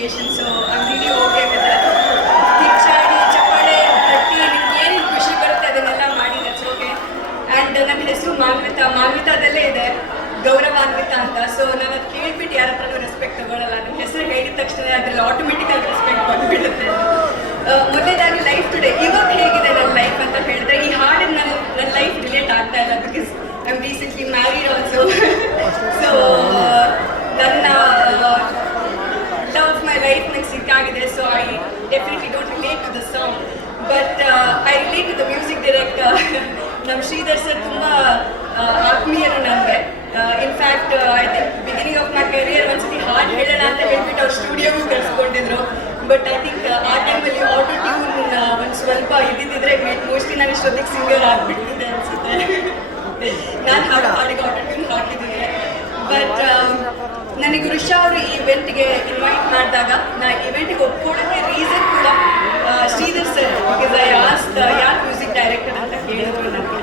motivation, so I'm really okay with that. ಕಿಚ್ಚಾಡಿ ಚಪ್ಪಾಳೆ ತಟ್ಟಿ ನಿಮ್ಗೆ ಏನೇನು ಖುಷಿ ಬರುತ್ತೆ ಅದನ್ನೆಲ್ಲ ಮಾಡಿ, ದಟ್ಸ್ ಓಕೆ. ಆ್ಯಂಡ್ ನನ್ನ ಹೆಸರು ಮಾನ್ವಿತಾದಲ್ಲೇ ಇದೆ, ಗೌರವಾನ್ವಿತ ಅಂತ. ಸೊ ನಾನು ಅದು ಕೇಳ್ಬಿಟ್ಟು ಯಾರ ಹತ್ರನೂ ರೆಸ್ಪೆಕ್ಟ್ ತಗೊಳ್ಳಲ್ಲ. ನಿಮ್ಮ ಹೆಸರು ಹೇಳಿದ ತಕ್ಷಣ ಅದ್ರಲ್ಲಿ ಆಟೋಮೆಟಿಕಲ್ ರೆಸ್ಪೆಕ್ಟ್ ಬಂದುಬಿಡುತ್ತೆ. ಮೊದಲೇದಾಗಿ ಲೈಫ್ ಟುಡೇ, ಇವಾಗ ಹೇಗಿದೆ ನನ್ನ ಲೈಫ್ ಅಂತ ಹೇಳಿದ್ರೆ, ಈ ಹಾಡಿನ ನನ್ನ ಲೈಫ್ ರಿಲೇಟ್ ಆಗ್ತಾ ಇಲ್ಲ, because I am recently married also. So ನನ್ನ ಲವ್ ಆಫ್ ಮೈ ಲೈಫ್ ನಂಗೆ ಸಿಕ್ಕಾಗಿದೆ. So I definitely don't relate to the song, but I relate to the music director. ನಮ್ಮ ಶ್ರೀಧರ್ ಸರ್ ತುಂಬ ಆತ್ಮೀಯರು ನನಗೆ. In fact I think beginning of my career ಒಂದ್ಸತಿ ಹಾಡು ಹೇಳೋಣ ಅಂತ ಹೇಳ್ಬಿಟ್ಟು ಅವ್ರು ಸ್ಟುಡಿಯೋಗೂ ಕರೆಸ್ಕೊಂಡಿದ್ರು. ಬಟ್ ಐ ಥಿಂಕ್ ಆ ಟೈಮಲ್ಲಿ ಆಟೋ ಟ್ಯೂನ್ ಒಂದು ಸ್ವಲ್ಪ ಇದ್ದಿದ್ದರೆ ಮೋಸ್ಟ್ಲಿ ನಾನು ಇಷ್ಟೊತ್ತಿಗೆ ಸಿಂಗರ್ ಆಗಿಬಿಟ್ಟಿದ್ದೆ ಅನಿಸುತ್ತೆ. ನಾನು ಹಾಡಿಗೆ ಆಟೋ ಟ್ಯೂನ್ ಹಾಕಿದ್ದಿದ್ದೆ. ಬಟ್ ನನಗೆ ಋಷಾ ಅವರು ಈ ಇವೆಂಟ್ಗೆ ಇನ್ವೈಟ್ ಮಾಡಿದಾಗ ನಾ ಇವೆಂಟಿಗೆ ಒಪ್ಕೊಳ್ಳೋಕ್ಕೆ ರೀಸನ್ ಕೂಡ Shridhar sir. Because I ask ಯಾರು ಮ್ಯೂಸಿಕ್ ಡೈರೆಕ್ಟರ್ ಅಂತ ಕೇಳಿದ್ರು ನನಗೆ.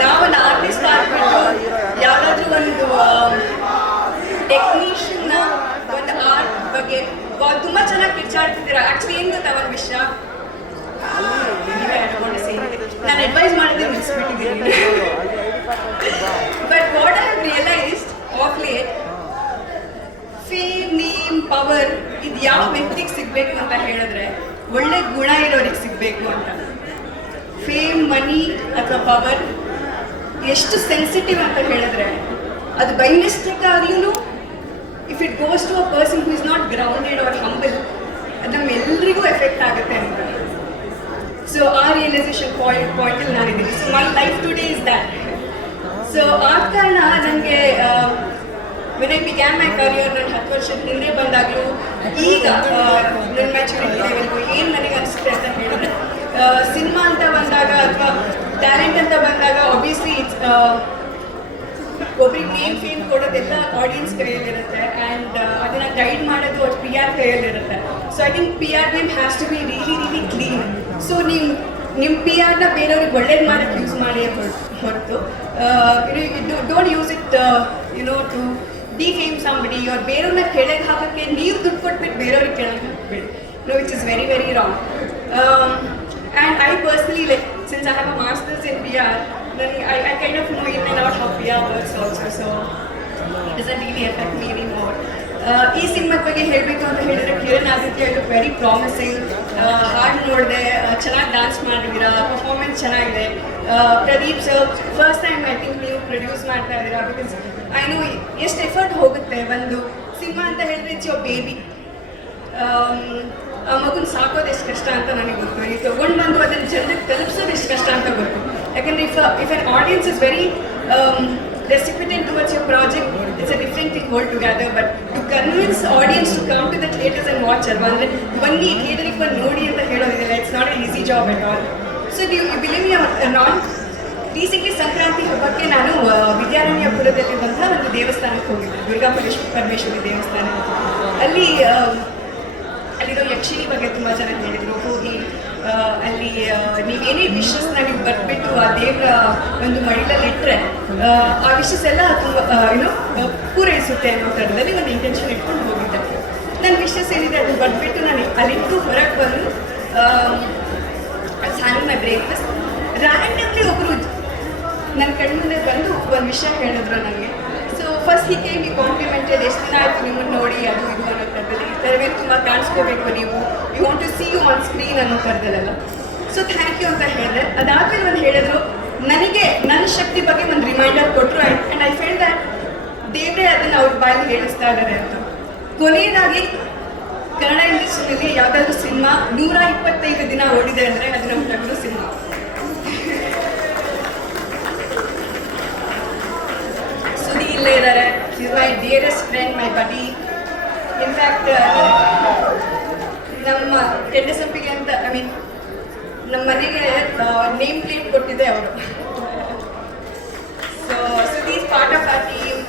ನಾವೊಂದು ಆರ್ಟಿಸ್ಟ್ ಆಗಿಬಿಟ್ಟು ಯಾವುದಾದ್ರೂ ಒಂದು ಟೆಕ್ನಿಷಿಯನ್ನ ಒಂದು ಆರ್ಟ್ ಬಗ್ಗೆ ತುಂಬ ಚೆನ್ನಾಗಿ ಕಿರ್ಚಾಡ್ತಿದ್ದೀರಾ. ಆ್ಯಕ್ಚುಲಿ ಏನು ಗೊತ್ತಾ ಒಂದು ವಿಷಯ, ನಾನು ಅಡ್ವೈಸ್ ಮಾಡಿದ್ರೆ ನಿಲ್ಲಿಸ್ಬಿಟ್ಟಿದ್ದೀನಿ. But what I have realised of late, fame, name, power ಇದು ಯಾವ ವ್ಯಕ್ತಿಗೆ ಸಿಗಬೇಕು ಅಂತ ಹೇಳಿದ್ರೆ ಒಳ್ಳೆ ಗುಣ ಇರೋರಿಗೆ ಸಿಗಬೇಕು ಅಂತ. ಫೇಮ್, ಮನಿ ಅಥವಾ ಪವರ್ ಎಷ್ಟು ಸೆನ್ಸಿಟಿವ್ ಅಂತ ಹೇಳಿದ್ರೆ, ಅದು ಬೈ ಮಿಸ್ಟೇಕ್ ಆಗ್ಲೂ if it goes to a person who is not grounded or humble, ಅದು ನಮ್ಮೆಲ್ಲರಿಗೂ ಎಫೆಕ್ಟ್ ಆಗುತ್ತೆ ಅಂತ. ಸೊ ಆ ರಿಯಲೈಸೇಷನ್ ಪಾಯಿಂಟಲ್ಲಿ ನಾನಿದ್ದೀನಿ. So my life today is that. So ಆ ಕಾರಣ ನನಗೆ when I began my career, ನಾನು 10 ವರ್ಷದ ಹಿಂದೆ ಬಂದಾಗಲೂ ಈಗ ನನ್ನ ಮ್ಯಾಚುರಿಟಿ ಲೆವೆಲ್ಗೂ ಏನು ನನಗೆ ಅನಿಸುತ್ತೆ ಅಂತ ಹೇಳಿದ್ರೆ, ಸಿನಿಮಾ ಅಂತ ಬಂದಾಗ ಅಥವಾ ಟ್ಯಾಲೆಂಟ್ ಅಂತ ಬಂದಾಗ ಆಬ್ವಿಯಸ್ಲಿ ಇಟ್ಸ್ ಒಬ್ರಿಗೆ ನೇಮ್ ಫೇಮ್ ಕೊಡೋದೆಲ್ಲ ಆಡಿಯನ್ಸ್ ಕೈಯಲ್ಲಿರುತ್ತೆ. ಆ್ಯಂಡ್ ಅದನ್ನು ಗೈಡ್ ಮಾಡೋದು ಅದು ಪಿ ಆರ್ ಕೈಯಲ್ಲಿರುತ್ತೆ. So I think P R name has to be really clean. So ನೀವು ನಿಮ್ಮ ಪಿ ಆರ್ನ ಬೇರೆಯವ್ರಿಗೆ ಒಳ್ಳೇದು ಮಾಡೋಕ್ಕೆ ಯೂಸ್ ಮಾಡಿ ಹೊರತು don't use it to defame somebody or ಬೇರೆಯವ್ರನ್ನ ಕೆಳಗೆ ಹಾಕೋಕ್ಕೆ ನೀವು ದುಡ್ಡು ಕೊಟ್ಬಿಟ್ಟು ಬೇರೆಯವ್ರಿಗೆ ಕೆಳಗೆ ಹಾಕ್ಬೇಡಿ. Which is very very wrong. And I personally like since I have a masters in PR, I kind of know in and out how PR works also, so it doesn't really affect me anymore. ಈ ಸಿನಿಮಾದ ಬಗ್ಗೆ ಹೇಳಬೇಕು ಅಂತ ಹೇಳಿದ್ರೆ, ಕಿರಣ್ ಆದಿತ್ಯ ಇದು very promising. ಹಾಡು ನೋಡಿದೆ, ಚೆನ್ನಾಗಿ ಡ್ಯಾನ್ಸ್ ಮಾಡಿದ್ದೀರಾ, ಪರ್ಫಾರ್ಮೆನ್ಸ್ ಚೆನ್ನಾಗಿದೆ. Pradeep sir first time I think ನೀವು ಪ್ರೊಡ್ಯೂಸ್ ಮಾಡ್ತಾ ಇದ್ದೀರಾ. ಬಿಕಾಸ್ ಐ ನೋ ಎಷ್ಟು ಎಫರ್ಟ್ ಹೋಗುತ್ತೆ ಒಂದು ಸಿನಿಮಾ ಅಂತ ಹೇಳಿದ್ರೆ. It's your baby. ಆ ಮಗುನ ಸಾಕೋದು ಎಷ್ಟು ಕಷ್ಟ ಅಂತ ನನಗೆ ಗೊತ್ತು. ನೀವು ತೊಗೊಂಡು ಬಂದು ಅದನ್ನು ಜನರಿಗೆ ತಲುಪಿಸೋದು ಎಷ್ಟು ಕಷ್ಟ ಅಂತ ಗೊತ್ತು. ಯಾಕಂದರೆ if an audience is very recipitent towards your project, it's a different thing altogether. But to convince audience to come to the theatres and watch it, ಬನ್ನಿ ಥಿಯೇಟರಿಗೆ ಬಂದು ನೋಡಿ ಅಂತ ಹೇಳೋದಿಲ್ಲ. It's not an easy job at all. So you believe me or not, recently Sankranti ಹಬ್ಬಕ್ಕೆ ನಾನು ವಿದ್ಯಾರಣ್ಯಪುರದಲ್ಲಿರುವಂಥ ಒಂದು ದೇವಸ್ಥಾನಕ್ಕೆ ಹೋಗಿದ್ದೆ, ದುರ್ಗಾ ಪರಮೇಶ್ವರಿ ದೇವಸ್ಥಾನ. ಅಲ್ಲಿರೋ ಯಕ್ಷಿಣಿ ಬಗ್ಗೆ ತುಂಬ ಜನ ಹೇಳಿದರು. ಹೋಗಿ ಅಲ್ಲಿ ನೀವೇನೇ ವಿಶಸ್ನ ನೀವು ಬರ್ಬಿಟ್ಟು ಆ ದೇವರ ಒಂದು ಮಡಿಲಲ್ಲಿ ಇಟ್ಟರೆ ಆ ವಿಶಸ್ ಎಲ್ಲ ತುಂಬ ಪೂರೈಸುತ್ತೆ ಅನ್ನೋ ಥರದಲ್ಲಿ ಒಂದು ಇಂಟೆನ್ಷನ್ ಇಟ್ಕೊಂಡು ಹೋಗಿದ್ದೆ. ನನ್ನ ವಿಶಸ್ ಏನಿದೆ ಅದನ್ನು ಬರ್ಬಿಟ್ಟು ನಾನು ಅಲ್ಲಿಟ್ಟು ಹೊರಗೆ ಬಂದು ಹ್ಯಾವಿಂಗ್ ಮೈ ಬ್ರೇಕ್ಫಾಸ್ಟ್, ರ್ಯಾಂಡಮ್ಲಿ ಒಬ್ಬರು ನನ್ನ ಕಣ್ಮುಂದೆ ಬಂದು ಒಂದು ವಿಷಯ ಹೇಳಿದ್ರು ನನಗೆ. ಸೊ ಫಸ್ಟ್ ಹೀಗೆ ಈ ಕಾಂಪ್ಲಿಮೆಂಟೆಡ್, ಎಷ್ಟು ದಿನ ಆಯಿತು ನಿಮ್ಮನ್ನು ನೋಡಿ, ಅದು ಇದು ಅನ್ನೋ ಥರದಲ್ಲಿ. ಈ ಥರವೇ ತುಂಬ ಕಾಣಿಸ್ಕೋಬೇಕು ನೀವು, you want to see you on screen ಅನ್ನೋ ಥರದಲ್ಲೆಲ್ಲ. ಸೊ ಥ್ಯಾಂಕ್ ಯು ಅಂತ ಹೇಳಿದೆ. ಅದಾದಮೇಲೆ ಒಂದು ಹೇಳಿದ್ರು, ನನಗೆ ನನ್ನ ಶಕ್ತಿ ಬಗ್ಗೆ ಒಂದು ರಿಮೈಂಡರ್ ಕೊಟ್ಟರು. ಆ್ಯಂಡ್ ಐ ಫೀಲ್ ದ್ಯಾಟ್ ದೇವರೇ ಅದನ್ನು ಅವ್ರ ಬಾಯಲ್ಲಿ ಹೇಳಿಸ್ತಾ ಇದ್ದಾರೆ ಅಂತ. ಕೊನೆಯದಾಗಿ ಕನ್ನಡ ಇಂಡಸ್ಟ್ರಿಯಲ್ಲಿ ಯಾವುದಾದ್ರೂ ಸಿನಿಮಾ 125 ದಿನ ಓಡಿದೆ ಅಂದರೆ ಅದು ನಮ್ಮ ಟಗರು ಸಿನಿಮಾ. ಸುದಿ ಇಲ್ಲೇ ಇದ್ದಾರೆ, ಈಸ್ ಮೈ ಡಿಯರೆಸ್ಟ್ ಫ್ರೆಂಡ್, ಮೈ ಬಡಿ. ಇನ್ಫ್ಯಾಕ್ಟ್ ನಮ್ಮ ಕೆಂಡಸಂಪಿಗೆ ಅಂತ ನಮ್ಮ ಮನೆಗೆ ನೇಮ್ ಪ್ಲೇಟ್ ಕೊಟ್ಟಿದ್ದೆ ಅವರು. So Sudhi is part of our team.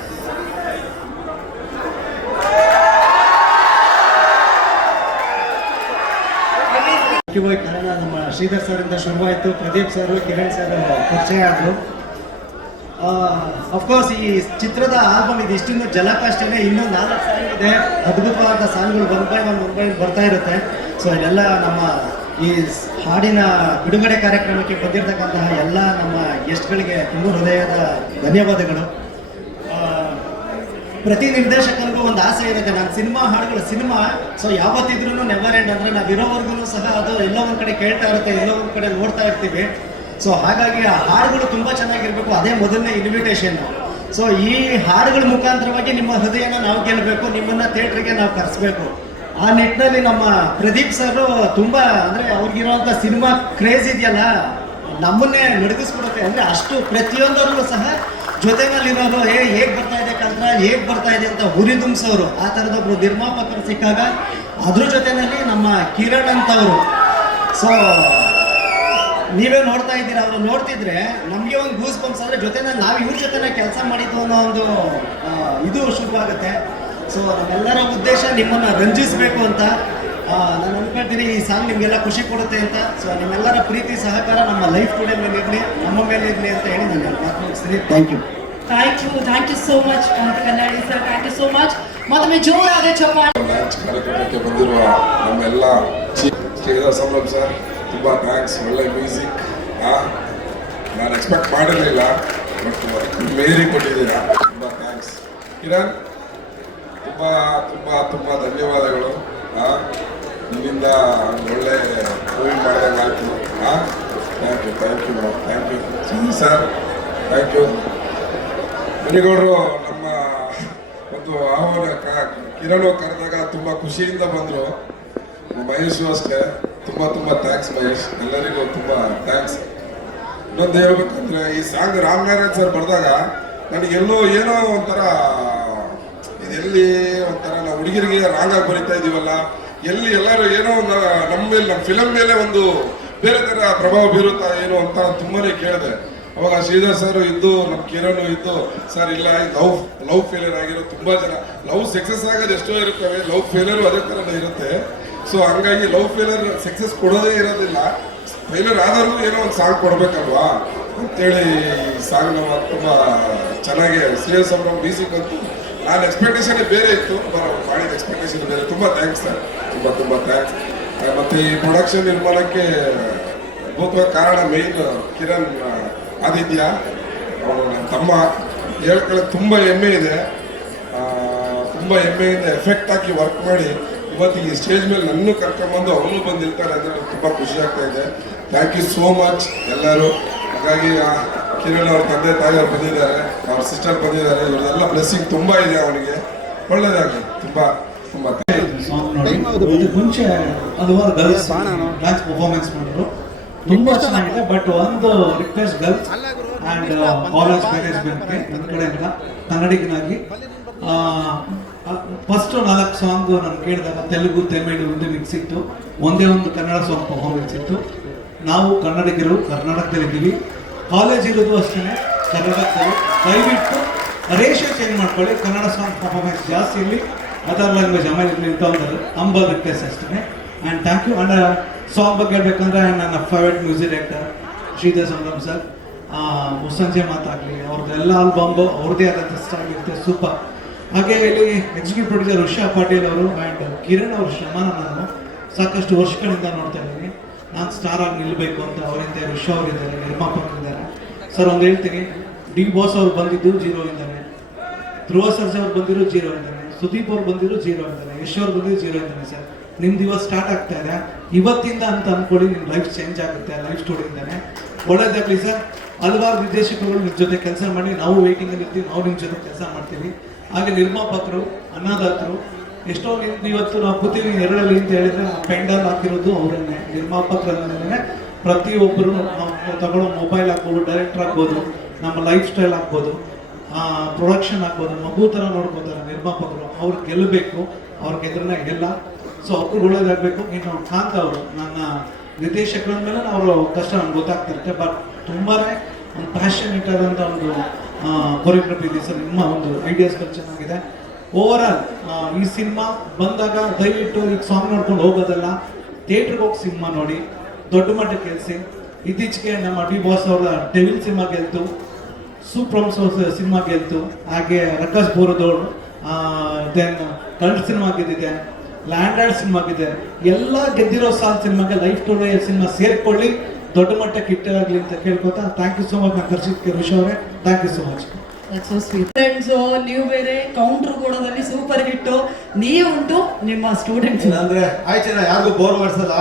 ಮುಖ್ಯವಾಗಿ ಕನ್ನಡ ನಮ್ಮ ಶ್ರೀಧರ್ ಸರಿಂದ ಶುರುವಾಯಿತು. ಪ್ರದೀಪ್ ಸರ್, ಕಿರಣ್ ಸರ್ ಪರಿಚಯ ಆದರು. ಅಫ್ಕೋರ್ಸ್ ಈ ಚಿತ್ರದ ಆಲ್ಬಮ್ ಇದು ಇಷ್ಟಿನ್ನು ಜಲಕಾಷ್ಟನೇ ಇನ್ನೂ 4 ಸಾಂಗ್ ಇದೆ. ಅದ್ಭುತವಾದ ಸಾಂಗ್ಗಳು ಮುಂಬೈ ಬರ್ತಾ ಇರುತ್ತೆ. ಸೊ ಇದೆಲ್ಲ ನಮ್ಮ ಈ ಹಾಡಿನ ಬಿಡುಗಡೆ ಕಾರ್ಯಕ್ರಮಕ್ಕೆ ಬಂದಿರತಕ್ಕಂತಹ ಎಲ್ಲ ನಮ್ಮ ಗೆಸ್ಟ್ಗಳಿಗೆ ತುಂಬ ಹೃದಯದ ಧನ್ಯವಾದಗಳು. ಪ್ರತಿ ನಿರ್ದೇಶಕನಿಗೂ ಒಂದು ಆಸೆ ಇರುತ್ತೆ, ನಾನು ಸಿನಿಮಾ ಸೊ ಯಾವತ್ತಿದ್ರೂ ನೆವರ್ ಎಂಡ್, ಅಂದರೆ ನಾವು ಇರೋವರೆಗೂ ಸಹ ಅದು ಎಲ್ಲೋ ಒಂದು ಕಡೆ ಕೇಳ್ತಾ ಇರುತ್ತೆ, ಎಲ್ಲೋ ಒಂದು ಕಡೆ ನೋಡ್ತಾ ಇರ್ತೀವಿ. ಸೊ ಹಾಗಾಗಿ ಆ ಹಾಡುಗಳು ತುಂಬ ಚೆನ್ನಾಗಿರಬೇಕು, ಅದೇ ಮೊದಲನೇ ಇನ್ವಿಟೇಷನ್. ಸೊ ಈ ಹಾಡುಗಳ ಮುಖಾಂತರವಾಗಿ ನಿಮ್ಮ ಹೃದಯನ ನಾವು ಗೆಲ್ಲಬೇಕು, ನಿಮ್ಮನ್ನು ಥಿಯೇಟ್ರಿಗೆ ನಾವು ಕರೆಸ್ಬೇಕು. ಆ ನಿಟ್ಟಿನಲ್ಲಿ ನಮ್ಮ ಪ್ರದೀಪ್ ಸರ್ ತುಂಬ ಅಂದರೆ ಅವ್ರಿಗಿರೋಂಥ ಸಿನಿಮಾ ಕ್ರೇಜ್ ಇದೆಯಲ್ಲ, ನಮ್ಮನ್ನೇ ನಡಗಿಸ್ಬಿಡುತ್ತೆ. ಅಂದರೆ ಅಷ್ಟು ಪ್ರತಿಯೊಂದರಲ್ಲೂ ಸಹ ಜೊತೆನಲ್ಲಿರೋರು ಹೇಗೆ ಬರ್ತಾ ಇದೆ ಕಂತ್ರ, ಹೇಗೆ ಬರ್ತಾ ಇದೆ ಅಂತ ಹುರಿದುಂಬಿಸೋರು. ಆ ಥರದೊಬ್ಬರು ನಿರ್ಮಾಪಕರು ಸಿಕ್ಕಾಗ ಅದ್ರ ಜೊತೆಯಲ್ಲಿ ನಮ್ಮ ಕಿರಣ್ ಅಂತವರು. ಸೊ ನೀವೇ ನೋಡ್ತಾ ಇದ್ದೀರಾ, ಅವರು ನೋಡ್ತಿದ್ರೆ ನಮಗೆ ಒಂದು ಗೂಸ್ ಬಂಪ್ಸ್. ಅಂದರೆ ಜೊತೆನಲ್ಲಿ ನಾವು ಇವ್ರ ಜೊತೆನೇ ಕೆಲಸ ಮಾಡಿದ್ದು ಅನ್ನೋ ಒಂದು ಇದು ಶುರುವಾಗುತ್ತೆ. ಸೊ ನಮ್ಮೆಲ್ಲರ ಉದ್ದೇಶ ನಿಮ್ಮನ್ನು ರಂಜಿಸಬೇಕು ಅಂತ ನಾನು ಅನ್ಕೊಳ್ತೀನಿ. ಈ ಸಾಂಗ್ ನಿಮಗೆಲ್ಲ ಖುಷಿ ಕೊಡುತ್ತೆ ಅಂತ. ಸೊ ನಿಮ್ಮೆಲ್ಲರ ಪ್ರೀತಿ ಸಹಕಾರ ನಮ್ಮ ಲೈಫ್ ಟುಡೇ ಮೇಲೆ ಇರಲಿ, ನಮ್ಮ ಮೇಲೆ ಇರಲಿ ಅಂತ ಹೇಳಿ ನಾನು ಮಾತು ಮುಗಿಸ್ತೀನಿ. Thank you. Thank you so much Kannadi sir, thank you so much. ಮತ್ತೊಮ್ಮೆ ಜೋರಾದ ಚಪ್ಪಾಳೆ. ಲಾಂಚ್ ಕಾರ್ಯಕ್ರಮಕ್ಕೆ ಬಂದಿರುವ ನಮ್ಮೆಲ್ಲ ಶ್ರೀಧರ್ ಸಂಭ್ರಮ್ ಸರ್ ತುಂಬ ಥ್ಯಾಂಕ್ಸ್. ಒಳ್ಳೆ ಮ್ಯೂಸಿಕ್ ನಾನು ಎಕ್ಸ್ಪೆಕ್ಟ್ ಮಾಡಿರಲಿಲ್ಲ, ಬಟ್ ಮೇರಿ ಕೊಟ್ಟಿದ್ದೀರಾ, ತುಂಬ ಥ್ಯಾಂಕ್ಸ್. ಕಿರಣ್ ತುಂಬ ತುಂಬ ತುಂಬ ಧನ್ಯವಾದಗಳು. ನಿಮ್ಮಿಂದ ಒಳ್ಳೆ ಮೂವಿ ಮಾಡಿದಂಗೆ ಆಯಿತು. Thank you sir, thank you. ಮುನಿಗೌಡರು ನಮ್ಮ ಒಂದು ಆಹ್ವಾನ ಕಿರಣ್ ಕರೆದಾಗ ತುಂಬ ಖುಷಿಯಿಂದ ಬಂದರು. ಮಹೇಶು ಅಷ್ಟೇ, ತುಂಬ ಥ್ಯಾಂಕ್ಸ್ ಮಹೇಶ್, ಎಲ್ಲರಿಗೂ ತುಂಬ ಥ್ಯಾಂಕ್ಸ್. ಇನ್ನೊಂದು ಹೇಳ್ಬೇಕಂದ್ರೆ ಈ ಸಾಂಗ್ ರಾಮನಾರಾಯಣ್ ಸರ್ ಬರೆದಾಗ ನನಗೆಲ್ಲೋ ಏನೋ ಒಂಥರ ಇದೆಲ್ಲಿ ಒಂಥರ ನಾವು ಹುಡುಗಿರಿಗೆ ರಾಂಗಾಗಿ ಬರಿತಾ ಇದೀವಲ್ಲ, ಎಲ್ಲಿ ಎಲ್ಲರೂ ಏನೋ ನಮ್ಮ ಮೇಲೆ, ನಮ್ಮ ಫಿಲಮ್ ಮೇಲೆ ಒಂದು ಬೇರೆ ಥರ ಪ್ರಭಾವ ಬೀರುತ್ತಾ ಏನೋ ಅಂತ ತುಂಬಾ ಕೇಳಿದೆ. ಅವಾಗ ಶ್ರೀಧರ್ ಸರ್ ಇದ್ದು, ನಮ್ಮ ಕಿರಣ್ ಇದ್ದು, ಸರ್ ಇಲ್ಲ ಲವ್ ಫೇಲಿಯರ್ ಆಗಿರೋ ತುಂಬ ಜನ, ಲವ್ ಸಕ್ಸಸ್ ಆಗೋದು ಎಷ್ಟೋ ಇರುತ್ತವೆ, ಲವ್ ಫೇಲಿಯರು ಅದೇ ಥರನೇ ಇರುತ್ತೆ. ಸೊ ಹಂಗಾಗಿ ಲವ್ ಫೇಲಿಯರ್ ಸಕ್ಸಸ್ ಕೊಡೋದೇ ಇರೋದಿಲ್ಲ, ಫೇಲಿಯರ್ ಆದರೂ ಏನೋ ಒಂದು ಸಾಂಗ್ ಕೊಡಬೇಕಲ್ವಾ ಅಂತೇಳಿ ಈ ಸಾಂಗ್ ನಮ್ಮ ತುಂಬ ಚೆನ್ನಾಗಿ ಶ್ರೀಧರ್ ಸಂಭ್ರಮ್ ಮ್ಯೂಸಿಕ್ ಅಂತೂ ನಾನು ಎಕ್ಸ್ಪೆಕ್ಟೇಷನ್ ಬೇರೆ ಇತ್ತು, ಮಾಡಿದ ಎಕ್ಸ್ಪೆಕ್ಟೇಷನ್ ಬೇರೆ. ತುಂಬ ಥ್ಯಾಂಕ್ಸ್ ಸರ್, ತುಂಬ ಥ್ಯಾಂಕ್ಸ್. ಮತ್ತು ಈ ಪ್ರೊಡಕ್ಷನ್ ನಿರ್ಮಾಣಕ್ಕೆ ಅದ್ಭುತವಾದ ಕಾರಣ ಮೇಯ್ನ್ ಕಿರಣ್ ಆದಿತ್ಯ, ಅವನು ನನ್ನ ತಮ್ಮ. ಹೇಳ್ಕೊಳ್ಳೋದು ತುಂಬ ಹೆಮ್ಮೆ ಇದೆ, ತುಂಬ ಹೆಮ್ಮೆಯಿಂದ ಎಫೆಕ್ಟ್ ಹಾಕಿ ವರ್ಕ್ ಮಾಡಿ ಇವತ್ತು ಈ ಸ್ಟೇಜ್ ಮೇಲೆ ನನ್ನೂ ಕರ್ಕೊಂಡ್ಬಂದು ಅವನು ಬಂದು ನಿಲ್ತಾರೆ ಅಂದರೆ ತುಂಬ ಖುಷಿ ಆಗ್ತಾ ಇದೆ. ಥ್ಯಾಂಕ್ ಯು ಸೋ ಮಚ್ ಎಲ್ಲರೂ. ಹಾಗಾಗಿ ಕಿರಣ್ ಅವ್ರ ತಂದೆ ತಾಯಿಯವ್ರು ಬಂದಿದ್ದಾರೆ, ಅವ್ರ ಸಿಸ್ಟರ್ ಬಂದಿದ್ದಾರೆ, ಇವರೆಲ್ಲ ಬ್ಲೆಸ್ಸಿಂಗ್ ತುಂಬ ಇದೆ ಅವನಿಗೆ. ಒಳ್ಳೆಯದಾಗಲಿ. ತುಂಬ ಸಾಂಗ್ ನೋಡಿ, ಇದಕ್ಕೆ ಮುಂಚೆ ಹಲವಾರು ಗರ್ಲ್ಸ್ ಡ್ಯಾನ್ಸ್ ಪರ್ಫಾರ್ಮೆನ್ಸ್ ಮಾಡಿದ್ರು, ತುಂಬಾ ಚೆನ್ನಾಗಿದೆ. ಬಟ್ ಒಂದು ರಿಕ್ವೆಸ್ಟ್ ಗರ್ಲ್ಸ್ ಆ್ಯಂಡ್ ಕಾಲೇಜ್ ಮ್ಯಾನೇಜ್ಮೆಂಟ್ಗೆ ನನ್ನ ಕಡೆಯಿಂದ ಕನ್ನಡಿಗನಾಗಿ ಫಸ್ಟ್ 4 ಸಾಂಗ್ ನಾನು ಕೇಳಿದಾಗ ತೆಲುಗು ತಮಿಳು ಒಂದು ಮಿಕ್ಸ್ ಇತ್ತು, ಒಂದೇ ಒಂದು ಕನ್ನಡ ಸಾಂಗ್ ಪರ್ಫಾರ್ಮೆನ್ಸ್ ಇತ್ತು. ನಾವು ಕನ್ನಡಿಗರು ಕರ್ನಾಟಕದಲ್ಲಿದ್ದೀವಿ, ಕಾಲೇಜ್ ಇರೋದು ಅಷ್ಟೇ ಕನ್ನಡದಲ್ಲಿ. ದಯವಿಟ್ಟು ರೇಷಿಯೋ ಚೇಂಜ್ ಮಾಡ್ಕೊಳ್ಳಿ, ಕನ್ನಡ ಸಾಂಗ್ ಪರ್ಫಾರ್ಮೆನ್ಸ್ ಜಾಸ್ತಿ ಇರಲಿ, ಅದರ್ ಲ್ಯಾಂಗ್ವೇಜ್ ಆಮೇಲೆ ಇರಲಿ ಅಂತ ಒಂದು ಅಂಬಲ್ ರಿಕ್ವೆಸ್ಟ್ ಅಷ್ಟೇ. And thank you. And song ಬಗ್ಗೆ ಹೇಳ್ಬೇಕಂದ್ರೆ ನನ್ನ favourite music director Shridhar Sambhram sir, ಮುಸ್ಸಂಜೆ ಮಾತಾಗಲಿ, ಅವ್ರದ್ದೆಲ್ಲ ಆಲ್ಬಮ್ ಅವ್ರದ್ದೇ ಆದಂಥ ಸ್ಟೈಲ್ ಇರುತ್ತೆ, ಸೂಪರ್. ಹಾಗೆ ಇಲ್ಲಿ ಎಕ್ಸಿಕ್ಯೂಟಿವ್ ಪ್ರೊಡ್ಯೂಸರ್ ಉಷಾ ಪಾಟೀಲ್ ಅವರು ಆ್ಯಂಡ್ ಕಿರಣ್ ಅವ್ರ ಶ್ರಮನ ನಾನು ಸಾಕಷ್ಟು ವರ್ಷಗಳಿಂದ ನೋಡ್ತಾ ಇದ್ದೀನಿ. ನಾನು ಸ್ಟಾರ್ ಆಗಿ ನಿಲ್ಲಬೇಕು ಅಂತ ಅವರಿಂದ ಉಷಾ ಅವರಿದ್ದಾರೆ, ನಿರ್ಮಾಪಕರಿದ್ದಾರೆ. ಸರ್ ಒಂದು ಹೇಳ್ತೀನಿ, ಡಿ ಬಾಸ್ ಅವ್ರು ಬಂದಿದ್ದು 0 ಇಂದಾನೆ, ಧ್ರುವ ಸರ್ಜ್ ಅವ್ರು ಬಂದಿರೋ 0 ಇಂದಾನೆ, ಸುದೀಪ್ ಅವ್ರು ಬಂದಿರೋ 0 ಇಂದಾನೆ, ಯಶ್ ಅವ್ರು ಬಂದಿರೋ 0 ಇಂದಾನೆ. ಸರ್ ನಿಮ್ದು ಇವತ್ತು ಸ್ಟಾರ್ಟ್ ಆಗ್ತಾ ಇದೆ, ಇವತ್ತಿಂದ ಅಂತ ಅಂದ್ಕೊಳ್ಳಿ, ನಿಮ್ಮ ಲೈಫ್ ಚೇಂಜ್ ಆಗುತ್ತೆ ಲೈಫ್ ಸ್ಟೋರಿಯಿಂದಾನೆ. ಒಳ್ಳೇದಾಗಲಿ ಸರ್. ಹಲವಾರು ನಿರ್ದೇಶಕರು ನಿಮ್ಮ ಜೊತೆ ಕೆಲಸ ಮಾಡಿ, ನಾವು ವೇಟಿಂಗಲ್ಲಿ ಇರ್ತೀವಿ, ನಾವು ನಿಮ್ಮ ಜೊತೆ ಕೆಲಸ ಮಾಡ್ತೀವಿ. ಹಾಗೆ ನಿರ್ಮಾಪಕರು, ಅನ್ನದಾತರು, ಎಷ್ಟೋ ಇವತ್ತು ನಾವು ಕೂತೀವಿ ಎರಡಲ್ಲಿ ಅಂತ ಹೇಳಿದ್ರೆ ಆ ಪೆಂಡಲ್ ಹಾಕಿರೋದು ಅವರನ್ನೇ, ನಿರ್ಮಾಪಕರನ್ನೇ. ಪ್ರತಿಯೊಬ್ಬರು ನಾವು ತಗೊಳ್ಳೋ ಮೊಬೈಲ್ ಆಗ್ಬೋದು, ಡೈರೆಕ್ಟರ್ ಆಗ್ಬೋದು, ನಮ್ಮ ಲೈಫ್ ಸ್ಟೈಲ್ ಆಗ್ಬೋದು, ಪ್ರೊಡಕ್ಷನ್ ಆಗ್ಬೋದು, ಮಗು ಥರ ನೋಡ್ಕೋತಾರೆ ನಿರ್ಮಾಪಕರು. ಅವ್ರು ಗೆಲ್ಲಬೇಕು, ಅವ್ರ ಗೆದ್ರನ್ನ ಗೆಲ್ಲ. ಸೊ ಅವ್ರು ಒಳ್ಳೇದಾಗಬೇಕು. ಇನ್ನು ಕಾಂತ ಅವರು ನನ್ನ ನಿರ್ದೇಶಕರ ಮೇಲೆ ಅವರು ಕಷ್ಟ ನಮ್ಗೆ ಗೊತ್ತಾಗ್ತಿರುತ್ತೆ, ಬಟ್ ತುಂಬಾ ಒಂದು ಪ್ಯಾಷನೇಟ್ ಆದಂಥ ಒಂದು ಕೊರಿಯೋಗ್ರಫಿ ಇದೆ ಸರ್. ನಿಮ್ಮ ಒಂದು ಐಡಿಯಾಸ್ಗಳು ಚೆನ್ನಾಗಿದೆ. ಓವರ್ ಆಲ್ ಈ ಸಿನಿಮಾ ಬಂದಾಗ ದಯವಿಟ್ಟು ಈಗ ಸಾಂಗ್ ನೋಡ್ಕೊಂಡು ಹೋಗೋದಲ್ಲ, ಥಿಯೇಟ್ರಿಗೆ ಹೋಗಿ ಸಿನಿಮಾ ನೋಡಿ, ದೊಡ್ಡ ಮಟ್ಟಕ್ಕೆ ಗೆಲ್ಸಿ. ಇತ್ತೀಚೆಗೆ ನಮ್ಮ ಡಿ ಬಾಸ್ ಅವರ ಡೆವಿಲ್ ಸಿನಿಮಾ ಗೆಲ್ತು, ಸೂಪ್ರಮ್ ಸಿನಿಮಾ ಗೆಲ್ತು, ಹಾಗೆ ರಕಾಶ್ ಬೋರದೋಳು, ದೆನ್ ಕನ್ನಡ ಸಿನಿಮಾ ಗೆದ್ದಿದೆ, ಲ್ಯಾಂಡ್ ಸಿನಿಮಾ ಗೆದ್ದಿದೆ. ಎಲ್ಲ ಗೆದ್ದಿರೋ ಸಿನಿಮಾಗೆ ಲೈಫ್ ಟುಡೇ ಸಿನಿಮಾ ಸೇರ್ಕೊಳ್ಳಿ, ದೊಡ್ಡ ಮಟ್ಟಕ್ಕೆ ಹಿಟ್ಟಾಗಲಿ ಅಂತ ಕೇಳ್ಕೊತಾ ಥ್ಯಾಂಕ್ ಯು ಸೋ ಮಚ್. ನಾನು ಕರ್ಸಿದ್ಕೆ ಋಷಿ ಅವರೇ, thank you so much. That's so sweet. Friends, ನೀವು ಬೇರೆ ಕೌಂಟರ್ ಕೊಡೋದಲ್ಲಿ ಸೂಪರ್ ಹಿಟ್ಟು, ನೀವುಂಟು ನಿಮ್ಮ ಸ್ಟೂಡೆಂಟ್ಸ್. ಅಂದ್ರೆ ಆಯ್ತು, ಯಾರಿಗೂ ಬೋರ್ ಮಾಡಿಸಲ್ಲ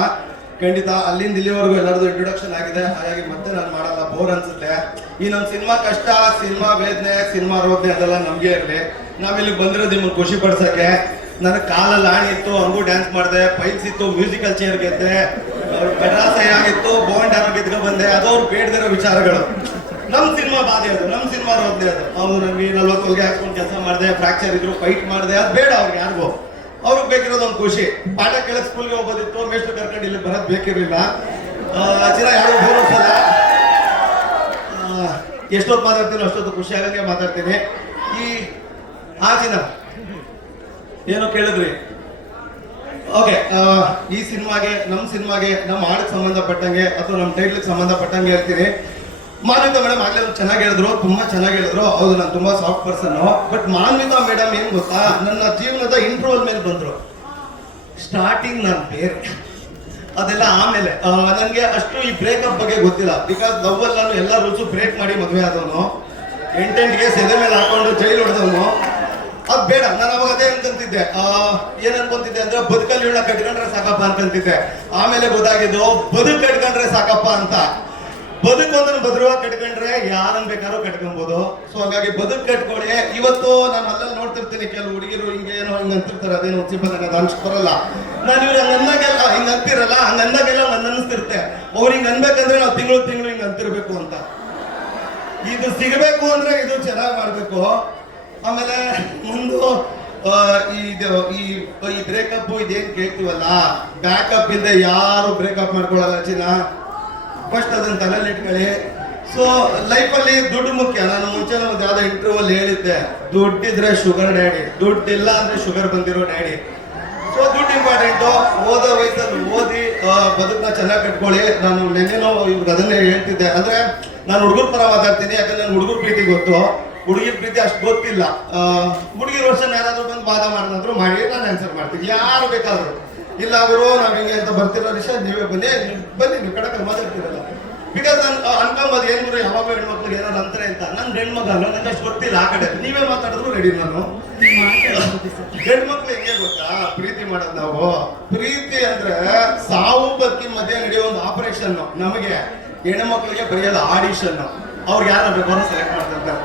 ಖಂಡಿತ. ಅಲ್ಲಿಂದ ಇಲ್ಲಿವರೆಗೂ ಎಲ್ಲರದು ಇಂಟ್ರೊಡಕ್ಷನ್ ಆಗಿದೆ, ಹಾಗಾಗಿ ಮತ್ತೆ ನಾನು ಮಾಡಲ್ಲ, ಬೋರ್ ಅನ್ಸುತ್ತೆ. ಈ ನಮ್ಮ ಸಿನಿಮಾ ಕಷ್ಟ, ಸಿನಿಮಾ ವೇದನೆ, ಸಿನಿಮಾ ರೋದನೆ ಅದೆಲ್ಲ ನಮಗೆ ಇರಲಿ. ನಾವಿಲ್ಲಿ ಬಂದಿರೋದು ನಿಮ್ಮನ್ನು ಖುಷಿ ಪಡ್ಸಕ್ಕೆ. ನನಗೆ ಕಾಲಲ್ಲಿ ಆಣಿ ಇತ್ತು, ಹಂಗೂ ಡ್ಯಾನ್ಸ್ ಮಾಡಿದೆ, ಪೈಲ್ಸ್ ಇತ್ತು, ಮ್ಯೂಸಿಕಲ್ ಚೇರ್ ಗೆದ್ದೆ, ಕಡ್ರಾಸೆ ಆಗಿತ್ತು, ಬೋಂಡ್ ಗೆದ್ಕೊ ಬಂದೆ. ಅದು ಅವ್ರು ಬೇಡದಿರೋ ವಿಚಾರಗಳು. ನಮ್ಮ ಸಿನಿಮಾ ಬಾಧೆ ಅದು, ನಮ್ಮ ಸಿನಿಮಾ ರೋದನೆ ಅದು. ಅವ್ರು ನನಗೆ 40 ಹೊಲಿಗೆ ಹಾಕ್ಕೊಂಡು ಕೆಲಸ ಮಾಡಿದೆ, ಫ್ರಾಕ್ಚರ್ ಇದ್ರು, ಫೈಟ್ ಮಾಡಿದೆ, ಅದು ಬೇಡ ಅವ್ರಿಗೆ ಯಾರಿಗೂ. ಅವ್ರಿಗೆ ಬೇಕಿರೋದು ಒಂದು ಖುಷಿ. ಪಾಠ ಕೇಳಕ್ ಸ್ಕೂಲ್ಗೆ ಹೋಗೋದಿತ್ತು, ಮೇಷ್ಟ್ರು ಕರ್ಕೊಂಡು ಇಲ್ಲಿ ಬರೋದು ಬೇಕಿರ್ಲಿಲ್ಲ. ಚಿರ ಯಾರು ಬೋರಿಸಲ್ಲ. ಎಷ್ಟೊತ್ತು ಮಾತಾಡ್ತೀನಿ ಅಷ್ಟೊತ್ತು ಖುಷಿ ಆಗಂಗೆ ಮಾತಾಡ್ತೀನಿ. ಚಿನ್ನ ಏನೋ ಕೇಳಿದ್ರಿ. ಓಕೆ, ಈ ಸಿನಿಮಾಗೆ, ನಮ್ಮ ಹಾಡಿಗೆ ಸಂಬಂಧಪಟ್ಟಂಗೆ ಅಥವಾ ನಮ್ಮ ಟೈಟ್ಲಿಗೆ ಸಂಬಂಧಪಟ್ಟಂಗೆ ಹೇಳ್ತೀನಿ. ಮಾನ್ವಿತಾ ಮೇಡಮ್ ಆಗ್ಲೇ ಚೆನ್ನಾಗಿ ಹೇಳಿದ್ರು, ತುಂಬಾ ಚೆನ್ನಾಗಿ ಹೇಳಿದ್ರು. ಹೌದು, ನಾನು ತುಂಬಾ soft person. But Manvita madam ಏನ್ ಗೊತ್ತಾ, ನನ್ನ ಜೀವನದ ಇಂಟ್ರೋಲ್ ಮೇಲೆ ಬಂದ್ರು. ಸ್ಟಾರ್ಟಿಂಗ್ ನಾನು ಬೇರೆ, ಅದೆಲ್ಲ ಆಮೇಲೆ. ನನಗೆ ಅಷ್ಟು ಈ ಬ್ರೇಕಪ್ ಬಗ್ಗೆ ಗೊತ್ತಿಲ್ಲ. ಬಿಕಾಸ್ ಲವ್ ಅಲ್ಲಿ ನಾನು ಎಲ್ಲ ರೂಲ್ಸು ಬ್ರೇಕ್ ಮಾಡಿ ಮದುವೆ ಆದವನು, 8 ಸೆದೆ ಮೇಲೆ ಹಾಕೊಂಡು ಜೈಲು ಹೊಡೆದವನು. ಅದ್ ಬೇಡ. ನಾನು ಅವಾಗ ಅದೇ ಅನ್ಕೊಂತಿದ್ದೆ. ಏನ್ ಅನ್ಕೊಂತಿದ್ದೆ ಅಂದ್ರೆ, ಬದುಕಲ್ಲಿ ಇವಳ ಕಟ್ಕೊಂಡ್ರೆ ಸಾಕಪ್ಪ ಅನ್ಕೊಂತಿದ್ದೆ. ಆಮೇಲೆ ಗೊತ್ತಾಗಿದ್ದು ಬದುಕು ಕಟ್ಕೊಂಡ್ರೆ ಸಾಕಪ್ಪ ಅಂತ. ಬದುಕೊಂದನ್ನು ಭದ್ರವಾಗಿ ಕಟ್ಕೊಂಡ್ರೆ ಯಾರನ್ನ ಬೇಕಾದ್ರೂ ಕಟ್ಕೊಬಹುದು. ಸೊ ಹಾಗಾಗಿ ಬದುಕು ಕಟ್ಕೊಳ್ಳಿ. ಇವತ್ತು ನಾನು ಅಲ್ಲಲ್ಲಿ ನೋಡ್ತಿರ್ತೀನಿ, ಕೆಲವು ಹುಡುಗಿರು ಹಿಂಗೇನೋ ಹಿಂಗ ಅಂತಿರ್ತಾರೆ, ಅದೇನೋ ಸಿಬ್ಬಂದಿ ಅನ್ಸ್ ಬರಲ್ಲ. ನಾನು ಇವ್ರು ಹಂಗಂದಾಗೆಲ್ಲ ಹಿಂಗ ಅಂತಿರಲ್ಲ, ಹಂಗಂದಾಗೆಲ್ಲ ನನ್ ಅನಿಸ್ತಿರುತ್ತೆ, ಅವ್ರು ಹಿಂಗ ಅನ್ಬೇಕಂದ್ರೆ ನಾವು ತಿಂಗಳು ಹಿಂಗ ಅಂತಿರ್ಬೇಕು ಅಂತ. ಇದು ಸಿಗಬೇಕು ಅಂದ್ರೆ ಇದು ಚೆನ್ನಾಗಿ ಮಾಡ್ಬೇಕು. ಆಮೇಲೆ ಮುಂದೆ ಈ ಬ್ರೇಕಪ್ ಇದೇನ್ ಕೇಳ್ತೀವಲ್ಲ, ಬ್ಯಾಕಪ್ ಇಂದ ಯಾರು ಬ್ರೇಕಪ್ ಮಾಡ್ಕೊಳ್ಳಲ್ಲ ಚಿನ್ನ. ಫಸ್ಟ್ ಅದನ್ನ ತಲೆಯಲ್ಲಿ ಇಟ್ಕೊಳ್ಳಿ. ಸೊ ಲೈಫಲ್ಲಿ ದುಡ್ಡು ಮುಖ್ಯ. ನಾನು ಮುಂಚೆ ಒಂದು ಯಾವ್ದೋ ಇಂಟರ್ವ್ಯೂ ಅಲ್ಲಿ ಹೇಳಿದ್ದೆ, ದುಡ್ಡಿದ್ರೆ ಶುಗರ್ ಡ್ಯಾಡಿ, ದುಡ್ಡಿಲ್ಲ ಅಂದ್ರೆ ಶುಗರ್ ಬಂದಿರೋ ಡ್ಯಾಡಿ. ಸೊ ದುಡ್ಡು ಇಂಪಾರ್ಟೆಂಟು. ಓದೋ ವಯಸ್ಸಲ್ಲಿ ಓದಿ ಬದುಕನ್ನ ಚೆನ್ನಾಗಿ ಕಟ್ಕೊಳ್ಳಿ. ನಾನು ನೆನ್ನೆನೋ ಇವ್ರಿಗೆ ಅದನ್ನೇ ಹೇಳ್ತಿದ್ದೆ. ಅಂದ್ರೆ ನಾನು ಹುಡುಗರ ಪರ ಮಾತಾಡ್ತೀನಿ, ಯಾಕಂದ್ರೆ ನಾನು ಹುಡುಗರ ಪ್ರೀತಿ ಗೊತ್ತು, ಹುಡುಗಿರ ಪ್ರೀತಿ ಅಷ್ಟು ಗೊತ್ತಿಲ್ಲ. ಹುಡುಗಿರ ವರ್ಷ ಯಾರಾದ್ರೂ ಬಂದು ವಾದ ಮಾಡಿದ್ರು ಮಾಡಿ, ನಾನು ಆನ್ಸರ್ ಮಾಡ್ತೀನಿ, ಯಾರು ಬೇಕಾದ್ರು. ಇಲ್ಲ ಅವರು ನಾವ್ ಹಿಂಗೆ ಅಂತ ಬರ್ತಿರೋ ವಿಷಯ ನೀವೇ ಬನ್ನಿ ನೀವು ಕಡಕ ಮಾತಾಡ್ತಿರಲ್ಲ. ಬಿಕಾಸ್ ನಾನು ಅನ್ಕೊಂಬೋದು ಏನ್ರು ಯಾವಾಗ ಹೆಣ್ಮಕ್ಳಿಗೆ ಏನಾದ್ರು ಅಂತಾರೆ ಅಂತ. ನನ್ನ ಹೆಣ್ಮಗ ಅಲ್ಲ, ನಂಗೆ ಅಷ್ಟು ಗೊತ್ತಿಲ್ಲ ಆ ಕಡೆ. ನೀವೇ ಮಾತಾಡಿದ್ರು ರೆಡಿ. ನಾನು ಹೆಣ್ಮಕ್ಳು ಹೆಂಗೆ ಗೊತ್ತಾ ಪ್ರೀತಿ ಮಾಡೋದು ನಾವು. ಪ್ರೀತಿ ಅಂದ್ರೆ ಸಾವು ಬದುಕಿನ ಮಧ್ಯೆ ನಡೆಯೋ ಒಂದು ಆಪರೇಷನ್. ನಮಗೆ ಹೆಣ್ಮಕ್ಳಿಗೆ ಬರೆಯೋದು ಆಡಿಷನ್. ಅವ್ರಿಗೆ ಯಾರು ಬೇಕಾದ್ರೂ ಸೆಲೆಕ್ಟ್ ಮಾಡ್ತಿರ್ತಾರೆ.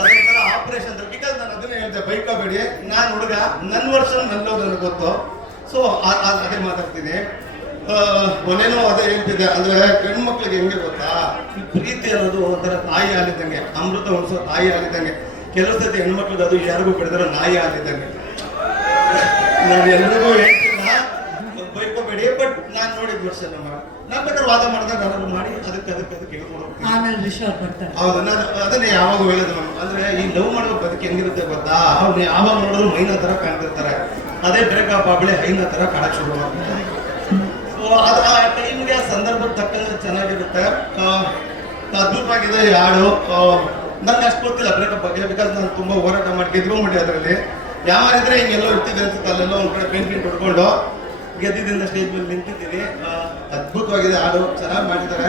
ಅದೊಂಥರ ಆಪರೇಷನ್. ಬಿಕಾಸ್ ನಾನು ಅದನ್ನೇ ಹೇಳ್ತೆ, ಬೈಕೋಬೇಡಿ. ನಾನು ಹುಡುಗ, ನನ್ನ ವರ್ಷ ನನ್ನೋದು ನನಗೆ ಗೊತ್ತು. ಸೊ ಅದೇ ಮಾತಾಡ್ತೀನಿ. ಮೊನ್ನೆನೂ ಅದೇ ಹೇಳ್ತಿದ್ದೆ. ಅಂದ್ರೆ ಹೆಣ್ಮಕ್ಳಿಗೆ ಹೆಂಗೆ ಗೊತ್ತಾ, ಈ ಪ್ರೀತಿ ಅನ್ನೋದು ಒಂಥರ ತಾಯಿ ಹಾಲಿದ್ದಂಗೆ, ಅಮೃತ ಉಣಿಸೋ ತಾಯಿ ಹಾಲಿದ್ದಂಗೆ. ಕೆಲವು ಸತಿ ಹೆಣ್ಮಕ್ಳಿಗೆ ಅದು ಯಾರಿಗೂ ಬೆಳೆದಿರೋ ನಾಯಿ ಹಾಲಿದ್ದಂಗೆ. ನಾನು ಎಲ್ರಿಗೂ ಹೇಳ್ತಿಲ್ಲ, ಬೈಕೋಬೇಡಿ. ಬಟ್ ನಾನು ನೋಡಿದ ವರ್ಷ ನಾನು ಬೇಕಾದ್ರೆ ವಾದ ಮಾಡಿದಾಗ ನಾನು ಮಾಡಿ ಅದಕ್ಕೆ ಹೇಳ್ಕೊಂಡು ಹೋಗ್ತೀನಿ. ಹೌದು, ನಾನು ಅದನ್ನೇ ಯಾವಾಗ ಹೇಳೋದು. ಅಂದ್ರೆ ಈ ಲವ್ ಮಾಡೋ ಬದುಕು ಹೆಂಗಿರುತ್ತೆ ಗೊತ್ತಾ, ಅವ್ರು ಯಾವಾಗ ನೋಡಿದ್ರು ಮೈನ ತರ ಕಾಣ್ತಿರ್ತಾರೆ. ಅದೇ ಬ್ರೇಕಪ್ ಆಗ್ಲಿ ಹೈನ ತರ ಕಾಣಕ್ ಶುರು ಮಾಡ್ತಾರೆ. ಸೊ ಅದು ಆ ಟೈಮ್ಗೆ ಆ ಸಂದರ್ಭಕ್ಕೆ ತಕ್ಕಂಗೆ ಚೆನ್ನಾಗಿರುತ್ತೆ. ಅದ್ಭುತವಾಗಿದೆ ಈ ಹಾಡು. ನನ್ಗೆ ಅಷ್ಟು ಗೊತ್ತಿಲ್ಲ ಬ್ರೇಕಪ್ ಬಗ್ಗೆ, ಬಿಕಾಸ್ ನಾನು ತುಂಬಾ ಹೋರಾಟ ಮಾಡಿ ಗೆದ್ಕೊಂಡ್ಬಿಟ್ಟೆ. ಅದರಲ್ಲಿ ಯಾರಿದ್ರೆ ಹಿಂಗೆಲ್ಲೋ ಇರ್ತಿದೆ ಅನ್ಸುತ್ತೆ, ಅಲ್ಲೆಲ್ಲೋ ಒಂದ್ ಕಡೆ ಪೇಂಟಿಂಗ್ ಹೊಡ್ಕೊಂಡು ಗೆದ್ದಿದ್ದರಿಂದ ಸ್ಟೇಜ್ ಮೇಲೆ ನಿಂತಿದ್ದೀನಿ. ಅದ್ಭುತವಾಗಿದೆ ಹಾಡು, ಚೆನ್ನಾಗಿ ಮಾಡಿದ್ದಾರೆ.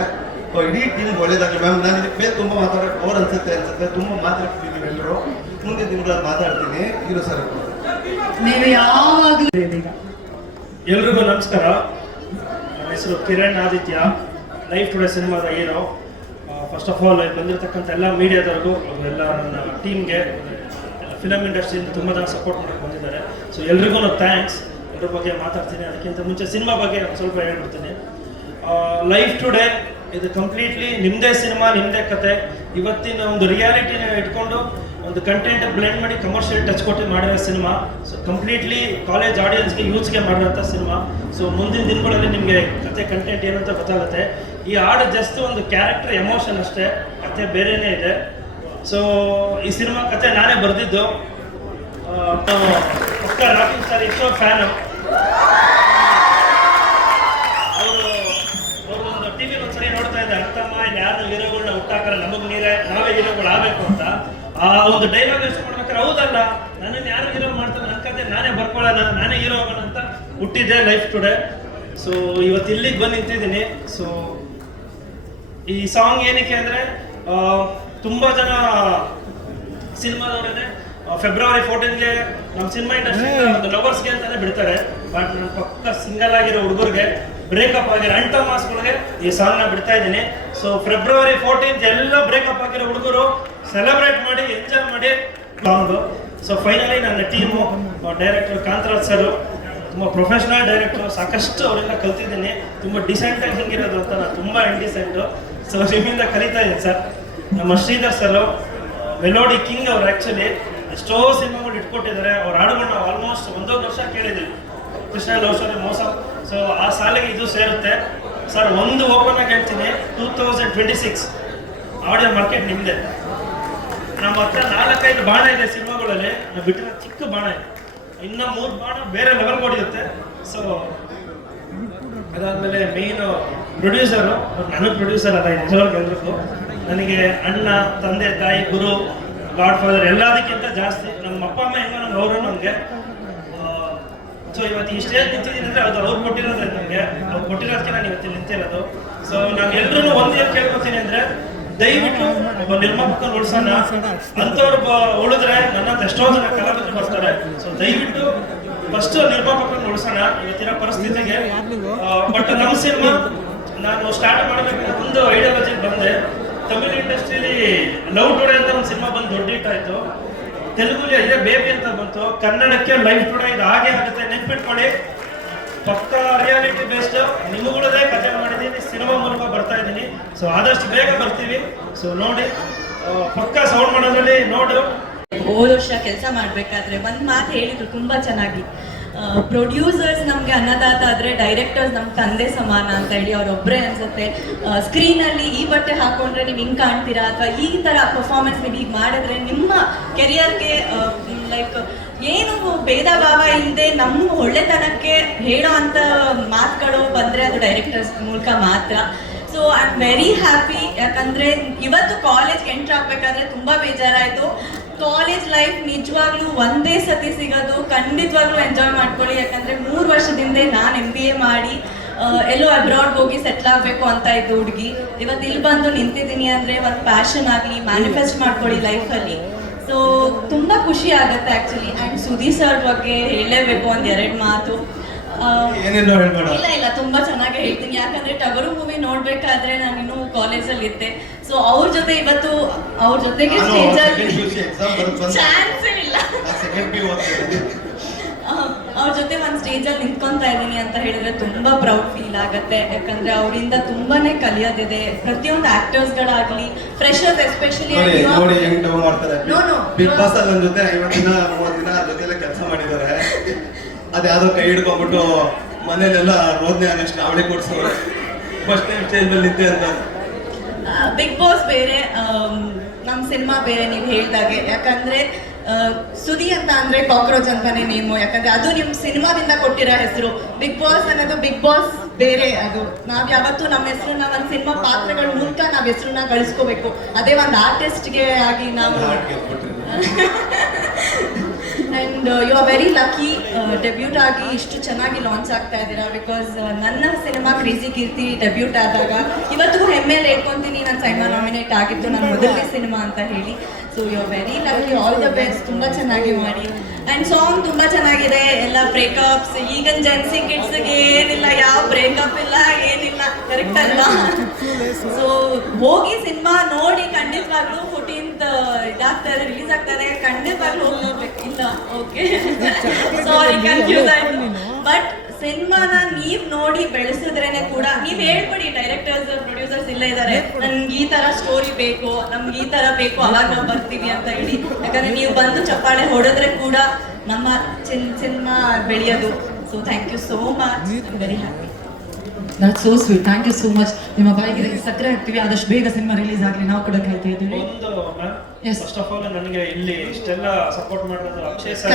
ಇಡೀ ಟೀಮ್ ಒಳ್ಳೇದಾಗಲಿ ಮ್ಯಾಮ್. ನಾನು ಇದಕ್ಕೆ ತುಂಬಾ ಮಾತಾಡೋಕೆ ಅವ್ರು ಅನ್ಸುತ್ತೆ ತುಂಬಾ ಮಾತಾಡ್ತಿದ್ದೀವಿ ಎಲ್ಲರೂ. ಮುಂದೆ ದಿನಗಳಲ್ಲಿ ಮಾತಾಡ್ತೀನಿ. ಇರು ಸರ್, ನೀವು ಯಾವಾಗಲೂ. ಎಲ್ರಿಗೂ ನಮಸ್ಕಾರ. ನನ್ನ ಹೆಸರು ಕಿರಣ್ ಆದಿತ್ಯ, ಲೈಫ್ ಟುಡೇ ಸಿನಿಮಾದ ಹೀರೋ. ಫಸ್ಟ್ ಆಫ್ ಆಲ್ ಬಂದಿರತಕ್ಕಂಥ ಎಲ್ಲ ಮೀಡಿಯಾದವ್ರಿಗೂ, ಎಲ್ಲ ನನ್ನ ಟೀಮ್ಗೆ, ಫಿಲಮ್ ಇಂಡಸ್ಟ್ರಿಯಿಂದ ತುಂಬ ಜನ ಸಪೋರ್ಟ್ ಮಾಡೋಕ್ಕೆ ಬಂದಿದ್ದಾರೆ. ಸೊ ಎಲ್ರಿಗೂ ಥ್ಯಾಂಕ್ಸ್. ಅದ್ರ ಬಗ್ಗೆ ಮಾತಾಡ್ತೀನಿ. ಅದಕ್ಕಿಂತ ಮುಂಚೆ ಸಿನಿಮಾ ಬಗ್ಗೆ ಸ್ವಲ್ಪ ಹೇಳ್ಬಿಡ್ತೀನಿ. ಲೈಫ್ ಟುಡೇ ಇದು ಕಂಪ್ಲೀಟ್ಲಿ ನಿಮ್ಮದೇ ಸಿನಿಮಾ, ನಿಮ್ಮದೇ ಕತೆ. ಇವತ್ತಿನ ಒಂದು ರಿಯಾಲಿಟಿನ ಇಟ್ಕೊಂಡು ಒಂದು ಕಂಟೆಂಟ್ ಬ್ಲೆಂಡ್ ಮಾಡಿ ಕಮರ್ಷಿಯಲ್ ಟಚ್ ಕೊಟ್ಟು ಮಾಡಿರೋ ಸಿನಿಮಾ. ಸೊ ಕಂಪ್ಲೀಟ್ಲಿ ಕಾಲೇಜ್ ಆಡಿಯನ್ಸ್ಗೆ, ಯೂತ್ಸ್ಗೆ ಮಾಡಿರೋಂಥ ಸಿನಿಮಾ. ಸೊ ಮುಂದಿನ ದಿನಗಳಲ್ಲಿ ನಿಮಗೆ ಕತೆ ಕಂಟೆಂಟ್ ಏನಂತ ಗೊತ್ತಾಗುತ್ತೆ. ಈ ಹಾಡು ಜಸ್ಟ್ ಒಂದು ಕ್ಯಾರೆಕ್ಟರ್ ಎಮೋಷನ್ ಅಷ್ಟೇ, ಕತೆ ಬೇರೆಯೇ ಇದೆ. ಸೊ ಈ ಸಿನಿಮಾ ಕತೆ ನಾನೇ ಬರೆದಿದ್ದು. ಪಕ್ಕ ರಾಕಿಂಗ್ ಸ್ಟಾರ್ ಎಷ್ಟೋ ಫ್ಯಾನು. ಅವರು ಒಂದು ಟಿವಿಲಿ ಒಂದ್ಸರಿ ನೋಡ್ತಾ ಇದ್ದೆ, ಅರ್ಥಮ್ಮ ಯಾರು ಹೀರೋಗಳನ್ನ ಆ ಒಂದು ಡೈಲಾಗ್ ಯೂಸ್ ಮಾಡ್ಬೇಕಾದ್ರೆ ಹೌದಲ್ಲ ನನ್ನನ್ನು ಯಾರು ಹೀರೋ ಮಾಡ್ತಾರೆ, ನನ್ನ ಕತೆ ನಾನೇ ಬರ್ಕೊಳ್ಳೋಣ, ನಾನೇ ಹೀರೋ ಆಗೋಣ ಅಂತ ಹುಟ್ಟಿದ್ದೆ ಲೈಫ್ ಟುಡೇ. ಸೊ ಇವತ್ತು ಇಲ್ಲಿಗೆ ಬಂದು ನಿಂತಿದ್ದೀನಿ. ಸೊ ಈ ಸಾಂಗ್ ಏನಕ್ಕೆ ಅಂದರೆ ತುಂಬ ಜನ ಸಿನಿಮಾದವರೇ ಫೆಬ್ರವರಿ 14ಗೆ ನಮ್ಮ ಸಿನಿಮಾ ಇಂಡಸ್ಟ್ರಿ ಒಂದು ಲವರ್ಸ್ಗೆ ಅಂತಾನೆ ಬಿಡ್ತಾರೆ. ಬಟ್ ನಾನು ಪಕ್ಕ ಸಿಂಗಲ್ ಆಗಿರೋ ಹುಡುಗರಿಗೆ, ಬ್ರೇಕಪ್ ಆಗಿರೋ ಅಂಟ ಮಾಸ್ಗಳಿಗೆ ಈ ಸಾಂಗ್ನ ಬಿಡ್ತಾ ಇದ್ದೀನಿ. ಸೊ ಫೆಬ್ರವರಿ 14th ಎಲ್ಲ ಬ್ರೇಕಪ್ ಆಗಿರೋ ಹುಡುಗರು ಸೆಲೆಬ್ರೇಟ್ ಮಾಡಿ, ಎಂಜಾಯ್ ಮಾಡಿ ಸಾಂಗು. ಸೊ ಫೈನಲಿ ನನ್ನ ಟೀಮು, ಡೈರೆಕ್ಟರ್ ಕಾಂತರಾಜ್ ಸರ್ ತುಂಬ ಪ್ರೊಫೆಷ್ನಲ್ ಡೈರೆಕ್ಟರ್, ಸಾಕಷ್ಟು ಅವರಿಂದ ಕಲ್ತಿದ್ದೀನಿ. ತುಂಬ ಡಿಸೆಂಟಾಗಿ ಹಿಂಗಿರೋದು ಅಂತ ನಾನು ತುಂಬ ಇಂಡಿಸೆಂಟು. ಸೊ ನಿಮ್ಮಿಂದ ಕಲಿತಾ ಇದ್ದೀನಿ ಸರ್. ನಮ್ಮ ಶ್ರೀಧರ್ ಸರ್ ಮೆಲೋಡಿ ಕಿಂಗ್ ಅವ್ರು. ಆ್ಯಕ್ಚುಲಿ ಎಷ್ಟೋ ಸಿನಿಮಾಗಳು ಇಟ್ಕೊಟ್ಟಿದ್ದಾರೆ. ಅವ್ರ ಹಾಡುಗಳು ನಾವು ಆಲ್ಮೋಸ್ಟ್ 1 ವರ್ಷ ಕೇಳಿದ್ದೀವಿ. ಕೃಷ್ಣ ಲವ್ ಸ್ಟೋರಿ, ಮೋಸ. ಸೊ ಆ ಸಾಲಿಗೆ ಇದು ಸೇರುತ್ತೆ ಸರ್. ಒಂದು ಓಪನ್ ಆಗಿ ಹೇಳ್ತೀನಿ, 2026 ಆಡಿಯೋ ಮಾರ್ಕೆಟ್ ನಿಮ್ಮದೇ. ನಮ್ಮ ಹತ್ರ 4-5 ಬಾಣ ಇದೆ ಸಿನಿಮಾಗಳಲ್ಲಿ, ನಾವು ಬಿಟ್ಟಿರೋ ಚಿಕ್ಕ ಬಾಣ ಇದೆ. ಇನ್ನು 3 ಬಾಣ ಬೇರೆ ಲೆವೆಲ್ ಹೊಡೆಯುತ್ತೆ. ಸೊ ಅದಾದಮೇಲೆ ಮೇಯ್ನು ಪ್ರೊಡ್ಯೂಸರು, ನನಗೆ ಪ್ರೊಡ್ಯೂಸರ್ ಅಲ್ಲ ನಿಜವಾಗಿ ಎಲ್ರಿಗೂ. ನನಗೆ ಅಣ್ಣ, ತಂದೆ, ತಾಯಿ, ಗುರು, ಗಾಡ್ ಫಾದರ್ ಎಲ್ಲದಕ್ಕಿಂತ ಜಾಸ್ತಿ ನಮ್ಮ ಅಪ್ಪ ಅಮ್ಮ ಹೆಂಗೋ ನಂಗೆ ಅವರು ನಮಗೆ. ಸೊ ಇವತ್ತು ಈ ಸ್ಟೇಜ್ ನಿಂತಿದ್ದೀನಿ ಅಂದರೆ ಅದು ಅವ್ರು ಕೊಟ್ಟಿರೋದು ನಮಗೆ. ಅವ್ರು ಕೊಟ್ಟಿರೋದಕ್ಕೆ ನಾನು ಇವತ್ತು ನಿಂತಿರೋದು. ಸೊ ನಾನು ಎಲ್ಲರೂ ಏನು ಕೇಳ್ಕೊತೀನಿ ಅಂದರೆ, ದಯವಿಟ್ಟು ಒಬ್ಬ ನಿರ್ಮಾಪಕನ ಉಳಿಸೋಣ. ಅಂಥವ್ರು ಉಳಿದ್ರೆ ನನ್ನಂತ ಎಷ್ಟೋ ಜನ ಕಲಾವಿದರು ಬರ್ತಾರೆ. ಸೊ ದಯವಿಟ್ಟು ಫಸ್ಟ್ ನಿರ್ಮಾಪಕನ ಉಳಿಸೋಣ ಇವತ್ತಿನ ಪರಿಸ್ಥಿತಿಗೆ. ಬಟ್ ನಮ್ಮ ಸಿನಿಮಾ ನಾನು ಸ್ಟಾರ್ಟ್ ಮಾಡಬೇಕಾದ್ರೆ ಒಂದು ಐಡಿಯಾಲಜಿ ಬಂದೆ. ತಮಿಳ್ ಇಂಡಸ್ಟ್ರಿಲಿ ಲವ್ ಟುಡೇ ಅಂತ ಒಂದು ಸಿನಿಮಾ ಬಂದು ದೊಡ್ಡ ಹಿಟ್ ಆಯಿತು. ತೆಲುಗುಲಿ ಅದೇ ಬೇಬಿ ಅಂತ ಬಂತು. ಕನ್ನಡಕ್ಕೆ ಲೈಫ್ ಟುಡೇ ಇದು ಹಾಗೆ ಆಗುತ್ತೆ, ನೆನ್ಪಿಟ್ಕೊಳ್ಳಿ. ಪಕ್ಕ ರಿಯಾಲಿಟಿ ಬೇಸ್ಡ್ ನಿಮಗಳದೇ ಕಥೆ ಮಾಡಿದ್ದೀನಿ, ಸಿನಿಮಾ ಮೂಲಕ ಬರ್ತಾ ಇದ್ದೀನಿ. ಸೊ ಆದಷ್ಟು ಬೇಗ ಬರ್ತೀವಿ. ಸೊ ನೋಡಿ, ಪಕ್ಕ ಸೌಂಡ್ ಮಾಡೋದ್ರಲ್ಲಿ ನೋಡು. ಹೋದ ವರ್ಷ ಕೆಲಸ ಮಾಡಬೇಕಾದ್ರೆ ಒಂದು ಮಾತು ಹೇಳಿದ್ರು ತುಂಬ ಚೆನ್ನಾಗಿ. ಪ್ರೊಡ್ಯೂಸರ್ಸ್ ನಮಗೆ ಅನ್ನದಾತ ಆದರೆ ಡೈರೆಕ್ಟರ್ಸ್ ನಮ್ಮ ತಂದೆ ಸಮಾನ ಅಂತ ಹೇಳಿ ಅವರೊಬ್ಬರೇ ಅನ್ಸುತ್ತೆ. ಸ್ಕ್ರೀನಲ್ಲಿ ಈ ಬಟ್ಟೆ ಹಾಕೊಂಡ್ರೆ ನೀವು ಹಿಂಗೆ ಕಾಣ್ತೀರಾ, ಅಥವಾ ಈ ಥರ ಪರ್ಫಾರ್ಮೆನ್ಸ್ ನೀವು ಹೀಗೆ ಮಾಡಿದ್ರೆ ನಿಮ್ಮ ಕೆರಿಯರ್ಗೆ ಲೈಕ್ ಏನು ಭೇದ ಭಾವ ಇಲ್ಲದೆ ನಮ್ಮ ಒಳ್ಳೆತನಕ್ಕೆ ಹೇಳೋ ಅಂಥ ಮಾತುಗಳು ಬಂದರೆ ಅದು ಡೈರೆಕ್ಟರ್ಸ್ ಮೂಲಕ ಮಾತ್ರ. So I am very happy. ಯಾಕಂದರೆ ಇವತ್ತು ಕಾಲೇಜ್ಗೆ ಎಂಟ್ರ್ ಆಗಬೇಕಾದ್ರೆ ತುಂಬ ಬೇಜಾರಾಯಿತು. ಕಾಲೇಜ್ ಲೈಫ್ ನಿಜವಾಗ್ಲೂ ಒಂದೇ ಸತಿ ಸಿಗೋದು, ಖಂಡಿತವಾಗ್ಲೂ ಎಂಜಾಯ್ ಮಾಡ್ಕೊಳ್ಳಿ. ಯಾಕಂದರೆ 3 ವರ್ಷದಿಂದ ನಾನು MBA ಮಾಡಿ ಎಲ್ಲೋ ಅಬ್ರಾಡ್ ಹೋಗಿ ಸೆಟ್ಲ್ ಆಗಬೇಕು ಅಂತ ಇದ್ದು ಹುಡುಗಿ, ಇವತ್ತು ಇಲ್ಲಿ ಬಂದು ನಿಂತಿದ್ದೀನಿ ಅಂದರೆ ಒಂದು ಪ್ಯಾಷನ್ ಆಗಲಿ ಮ್ಯಾನಿಫೆಸ್ಟ್ ಮಾಡ್ಕೊಳ್ಳಿ ಲೈಫಲ್ಲಿ. ಸೊ ತುಂಬ ಖುಷಿ ಆಗುತ್ತೆ ಆ್ಯಕ್ಚುಲಿ. ಆ್ಯಂಡ್ ಸುದೀಪ್ ಸರ್ ಬಗ್ಗೆ ಹೇಳಲೇಬೇಕು 1-2 ಮಾತು. ಏನೇನೋ ಹೇಳ್ಬೇಡ. ಇಲ್ಲ ತುಂಬಾ ಚೆನ್ನಾಗಿ ಹೇಳ್ತೀನಿ. ಯಾಕಂದ್ರೆ ಟಗರು ಮೂವಿ ನೋಡ್ಬೇಕಾದ್ರೆ ನಾನು ಇನ್ನೂ ಕಾಲೇಜಲ್ಲಿ ಇದ್ದೆ. ಸೊ ಅವ್ರ ಜೊತೆ ಇವತ್ತು ಅವ್ರ ಜೊತೆಗೆ ಚಾನ್ಸೇ ಇಲ್ಲ. ಅವ್ರ ಜೊತೆ ಒಂದು ಸ್ಟೇಜಲ್ಲಿ ನಿಂತ್ಕೊಂತಾ ಇದ್ದೀನಿ ಅಂತ ಹೇಳಿದ್ರೆ ತುಂಬಾ ಪ್ರೌಡ್ ಫೀಲ್ ಆಗುತ್ತೆ. ಯಾಕಂದ್ರೆ ಅವರಿಂದ ತುಂಬಾನೇ ಕಲಿಯೋದಿದೆ. ಪ್ರತಿಯೊಂದು ಆಕ್ಟರ್ಸ್ಗಳಾಗ್ಲಿ, ಫ್ರೆಶರ್ಸ್ ಎಸ್ಪೆಷಲಿ ನೋಡಿ ಹೆಂಗ್ ಡೌ ಮಾಡ್ತಾರೆ. ಬಿಗ್ ಬಾಸ್ ಅಲ್ಲಿ ನನ್ನ ಜೊತೆ 50 ದಿನ 30 ದಿನ ಜೊತೆಲೆ ಕೆಲಸ ಮಾಡಿದ್ದಾರೆ. ಅದ್ಯಾವುದೋ ಕೈ ಹಿಡ್ಕೊಂಡ್ಬಿಟ್ಟು ಮನೇಲೆಲ್ಲ ರೋದನೆ ಅನ್ನಷ್ಟು ಅವಳಿ ಕೊಡ್ಸೋರು. ಫಸ್ಟ್ ಟೈಮ್ ಸ್ಟೇಜ್ ಮೇಲೆ ನಿಂತೆ ಅಂತ. ಬಿಗ್ ಬಾಸ್ ಬೇರೆ, ನಮ್ಮ ಸಿನಿಮಾ ಬೇರೆ ನೀವು ಹೇಳ್ದಾಗೆ. ಯಾಕಂದ್ರೆ ಸುದಿ ಅಂತ ಅಂದ್ರೆ ಕಾಕ್ರೋಚ್ ಅಂತಾನೆ ನೇಮು. ಯಾಕಂದ್ರೆ ಅದು ನಿಮ್ಮ ಸಿನಿಮಾದಿಂದ ಕೊಟ್ಟಿರೋ ಹೆಸರು. ಬಿಗ್ ಬಾಸ್ ಅನ್ನೋದು ಬಿಗ್ ಬಾಸ್ ಬೇರೆ. ಅದು ನಾವ್ ಯಾವತ್ತೂ ನಮ್ಮ ಹೆಸರನ್ನ ಒಂದು ಸಿನಿಮಾ ಪಾತ್ರಗಳ ಮೂಲಕ ನಾವ್ ಹೆಸರನ್ನ ಗಳಿಸ್ಕೋಬೇಕು. ಅದೇ ಒಂದು ಆರ್ಟಿಸ್ಟ್ಗೆ ಆಗಿ ನಾವು and you are very lucky. Debut ಆಗಿ ಇಷ್ಟು ಚೆನ್ನಾಗಿ ಲಾಂಚ್ ಆಗ್ತಾ ಇದ್ದೀರಾ. ಬಿಕಾಸ್ ನನ್ನ ಸಿನಿಮಾ ಕ್ರೇಜಿ ಕೀರ್ತಿ ಡೆಬ್ಯೂಟ್ ಆದಾಗ ಇವತ್ತಿಗೂ ಹೆಮ್ಮೆಯಲ್ಲಿ ಹೇಳ್ಕೊತೀನಿ, ನನ್ನ ಸೈಮಾ ನಾಮಿನೇಟ್ ಆಗಿತ್ತು ನನ್ನ ಮೊದಲನೇ ಸಿನಿಮಾ ಅಂತ ಹೇಳಿ. So you are very lucky. All the best. ತುಂಬ ಚೆನ್ನಾಗಿ ಮಾಡಿ. ಆ್ಯಂಡ್ ಸಾಂಗ್ ತುಂಬ ಚೆನ್ನಾಗಿದೆ. ಎಲ್ಲ ಬ್ರೇಕಪ್ಸ್, ಈಗಿನ ಜೆನ್ಸಿ ಕಿಡ್ಸ್ಗೆ ಏನಿಲ್ಲ, ಯಾವ ಬ್ರೇಕಪ್ ಇಲ್ಲ, ಏನಿಲ್ಲ. ಕರೆಕ್ಟ್ ಅಲ್ವಾ? ಸೊ ಹೋಗಿ ಸಿನಿಮಾ ನೋಡಿ. ಖಂಡಿತವಾಗ್ಲೂ 14th ಇದಾಗ್ತದೆ, ರಿಲೀಸ್ ಆಗ್ತದೆ. ಖಂಡಿತವಾಗ್ಲೂ ಹೋಗ್ಬೇಕು. ಇಲ್ಲ ಓಕೆ ಸಾರಿ ಕನ್ಫ್ಯೂಸ್ ಆಯ್ತು. ಬಟ್ ಸಿನಿಮಾನ ನೀವ್ ನೋಡಿ ಬೆಳೆಸಿದ್ರೇನೆ ಕೂಡ ನೀವ್ ಹೇಳ್ಬಿಡಿ, ಡೈರೆಕ್ಟರ್ಸ್ ಪ್ರೊಡ್ಯೂಸರ್ಸ್ ಇಲ್ಲೇ ಇದ್ದಾರೆ, ನನ್ಗೆ ಈ ತರ ಸ್ಟೋರಿ ಬೇಕು, ನಮ್ಗೆ ಈ ತರ ಬೇಕು, ಅವಾಗ ನಾವು ಬರ್ತೀವಿ ಅಂತ ಹೇಳಿ. ಯಾಕಂದ್ರೆ ನೀವು ಬಂದು ಚಪ್ಪಾಳೆ ಹೊಡೆದ್ರೆ ಕೂಡ ನಮ್ಮ ಸಿನಿಮಾ ಬೆಳೆಯೋದು. So thank you so much. Very happy. That's so sweet. Thank you so much. ನಿಮ್ಮ ಬಾಯಿಗೆ ಸಕ್ಕರೆ ಹಾಕ್ತೀವಿ. ಆದಷ್ಟು ಬೇಗ ಸಿನಿಮಾ ರಿಲೀಸ್ ಆಗಲಿ, ನಾವು ಕೂಡ ಕಾಯ್ತಾ ಇದ್ದೀವಿ. ಫಸ್ಟ್ ಆಫ್ ಆಲ್ ನನಗೆ ಇಲ್ಲಿ ಇಷ್ಟೆಲ್ಲ ಸಪೋರ್ಟ್ ಮಾಡೋದು ಅಕ್ಷಯ್ ಸರ್.